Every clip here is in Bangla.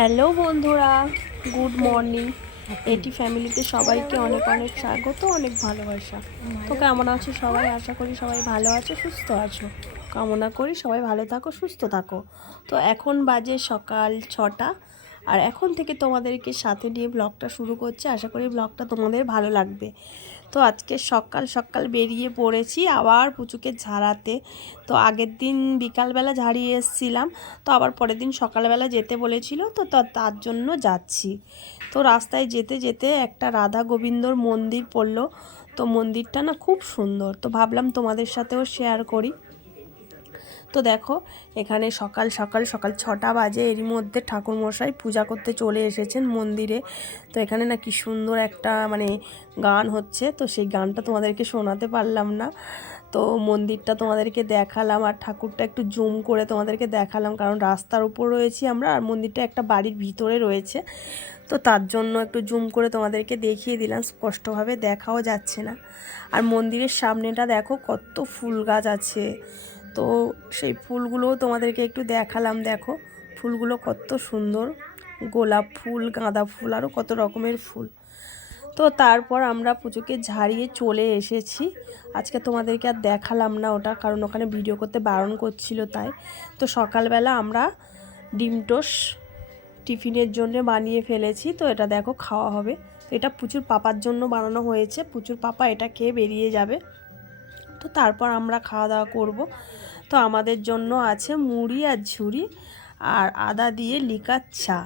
হ্যালো বন্ধুরা, গুড মর্নিং। এটি ফ্যামিলিতে সবাইকে অনেক অনেক স্বাগত, অনেক ভালোবাসা। তো কেমন আছো সবাই? আশা করি সবাই ভালো আছো, সুস্থ আছো। কামনা করি সবাই ভালো থাকো, সুস্থ থাকো। তো এখন বাজে সকাল 6টা, আর এখন থেকে তোমাদেরকে সাথে নিয়ে ব্লগটা শুরু করছি। আশা করি ব্লগটা তোমাদের ভালো লাগবে। তো আজকে সকাল সকাল বেরিয়ে পড়েছি আবার পুচুকে ঝাড়াতে। তো আগের দিন বিকালবেলা ঝাড়িয়ে এসেছিলাম, তো আবার পরের দিন সকালবেলা যেতে বলেছিল, তো তার জন্য যাচ্ছি। তো রাস্তায় যেতে যেতে একটা রাধা গোবিন্দর মন্দির পড়লো। তো মন্দিরটা না খুব সুন্দর, তো ভাবলাম তোমাদের সাথেও শেয়ার করি। তো দেখো, এখানে সকাল সকাল 6টা বাজে, এরই মধ্যে ঠাকুরমশাই পূজা করতে চলে এসেছেন মন্দিরে। তো এখানে না কি সুন্দর একটা গান হচ্ছে, তো সেই গানটা তোমাদেরকে শোনাতে পারলাম না। তো মন্দিরটা তোমাদেরকে দেখালাম, আর ঠাকুরটা একটু জুম করে তোমাদেরকে দেখালাম, কারণ রাস্তার উপর রয়েছি আমরা, আর মন্দিরটা একটা বাড়ির ভিতরে রয়েছে। তো তার জন্য একটু জুম করে তোমাদেরকে দেখিয়ে দিলাম, স্পষ্টভাবে দেখাও যাচ্ছে না। আর মন্দিরের সামনেটা দেখো কত ফুল গাছ আছে, তো সেই ফুলগুলোও তোমাদেরকে একটু দেখালাম। দেখো ফুলগুলো কত সুন্দর, গোলাপ ফুল, গাঁদা ফুল, আরও কত রকমের ফুল। তো তারপর আমরা পুজোকে ঝাড়িয়ে চলে এসেছি। আজকে তোমাদেরকে আর দেখালাম না ওটা, কারণ ওখানে ভিডিও করতে বারণ করছিল তাই। তো সকালবেলা আমরা ডিম টোস্ট টিফিনের জন্য বানিয়ে ফেলেছি। তো এটা দেখো খাওয়া হবে। এটা পুচুর পাপার জন্য বানানো হয়েছে, পুচুর পাপা এটা খেয়ে বেরিয়ে যাবে। তো তারপর আমরা খাওয়া দাওয়া করব। তো আমাদের জন্য আছে মুড়ি আর ঝুড়ি আর আদা দিয়ে লিকার চা।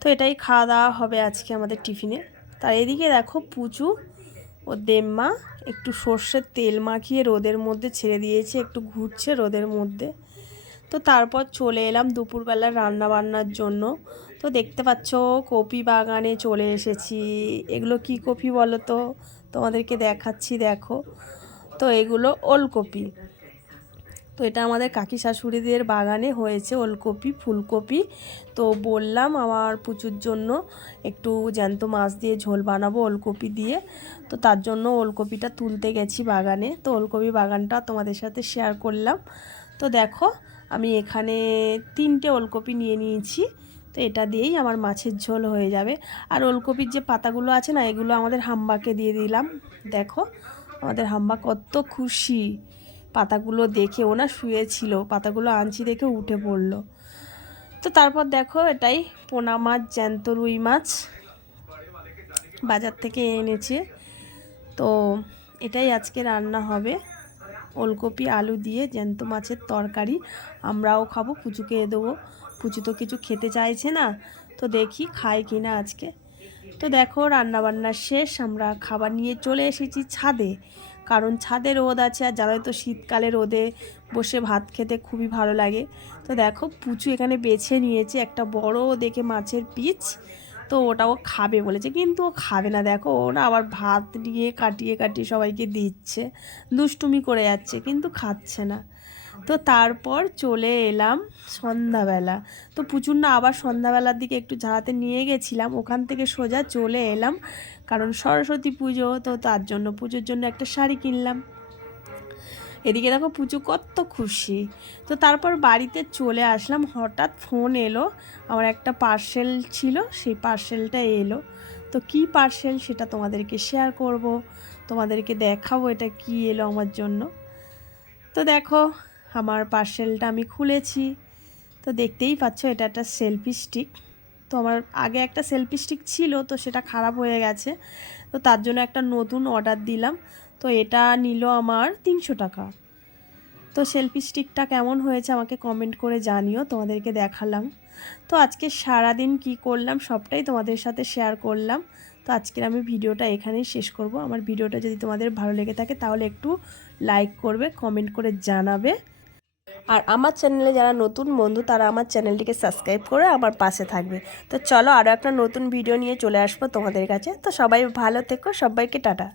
তো এটাই খাওয়া দাওয়া হবে আজকে আমাদের টিফিনে। তার এদিকে দেখো পুচু ও দেম্মা একটু সর্ষের তেল মাখিয়ে রোদের মধ্যে ছেড়ে দিয়েছে, একটু ঘুরছে রোদের মধ্যে। তো তারপর চলে এলাম দুপুরবেলা রান্না বান্নার জন্য। তো দেখতে পাচ্ছ কপি বাগানে চলে এসেছি। এগুলো কি কপি বলো তো, তোমাদেরকে দেখাচ্ছি দেখো। তো এগুলো ওলকপি। তো এটা আমাদের কাকি শাশুড়িদের বাগানে হয়েছে ওলকপি, ফুলকপি। তো বললাম আমার পুচুর জন্য একটু জ্যান্ত মাছ দিয়ে ঝোল বানাবো ওলকপি দিয়ে। তো তার জন্য ওলকপিটা তুলতে গেছি বাগানে। তো ওলকপি বাগানটা তোমাদের সাথে শেয়ার করলাম। তো দেখো আমি এখানে 3টে ওলকপি নিয়ে নিয়েছি। তো এটা দিয়েই আমার মাছের ঝোল হয়ে যাবে। আর ওলকপির যে পাতাগুলো আছে না, এগুলো আমাদের হাম্বাকে দিয়ে দিলাম। দেখো আমাদের হাম্বা কত খুশি পাতাগুলো দেখে, ও না শুয়েছিল, পাতাগুলো আনছি দেখে উঠে পড়লো। তো তারপর দেখো এটাই পোনা মাছ, জ্যান্ত রুই মাছ বাজার থেকে এনেছে। তো এটাই আজকে রান্না হবে, ওলকপি আলু দিয়ে জ্যান্ত মাছের তরকারি। আমরাও খাবো, পুচুকে দেবো। পুচু তো কিছু খেতে চাইছে না, তো দেখি খায় কিনা আজকে। তো দেখো রান্নাবান্না শেষ, আমরা খাবার নিয়ে চলে এসেছি ছাদে, কারণ ছাদে রোদ আছে। আর জানোই তো শীতকালে রোদে বসে ভাত খেতে খুবই ভালো লাগে। তো দেখো পুচু এখানে বেছে নিয়েছে একটা বড় দেখে মাছের পিস। তো ওটাও খাবে বলেছে, কিন্তু ও খাবে না। দেখো ও না আবার ভাত নিয়ে কাটিয়ে কাটিয়ে সবাইকে দিচ্ছে, দুষ্টুমি করে যাচ্ছে, কিন্তু খাচ্ছে না। তো তারপর চলে এলাম সন্ধ্যাবেলা। তো পুচুর না আবার সন্ধ্যাবেলার দিকে একটু ঝাড়াতে নিয়ে গেছিলাম, ওখান থেকে সোজা চলে এলাম, কারণ সরস্বতী পুজো। তো তার জন্য পুজোর জন্য একটা শাড়ি কিনলাম। এদিকে দেখো পুচু কত খুশি। তো তারপর বাড়িতে চলে আসলাম, হঠাৎ ফোন এলো, আমার একটা পার্সেল ছিল, সেই পার্সেলটা এলো। তো কি পার্সেল সেটা তোমাদেরকে শেয়ার করব, তোমাদেরকে দেখাবো এটা কি এলো আমার জন্য। তো দেখো আমার পার্সেলটা আমি খুলেছি। তো দেখতেই পাচ্ছ এটা একটা সেলফি স্টিক। তো আমার আগে একটা সেলফি স্টিক ছিল, তো সেটা খারাপ হয়ে গেছে। তো তার জন্য একটা নতুন অর্ডার দিলাম। তো এটা নিল আমার 300 টাকা। তো সেলফি স্টিকটা কেমন হয়েছে আমাকে কমেন্ট করে জানিও, তোমাদেরকে দেখালাম। তো আজকে সারাদিন কি করলাম সবটাই তোমাদের সাথে শেয়ার করলাম। তো আজকের আমি ভিডিওটা এখানেই শেষ করব। আমার ভিডিওটা যদি তোমাদের ভালো লেগে থাকে তাহলে একটু লাইক করবে, কমেন্ট করে জানাবে। আর আমার চ্যানেলে যারা নতুন বন্ধু তারা আমার চ্যানেলটিকে সাবস্ক্রাইব করে আমার পাশে থাকবে। তো চলো আরও একটা নতুন ভিডিও নিয়ে চলে আসবো তোমাদের কাছে। তো সবাই ভালো থেকো, সবাইকে টাটা।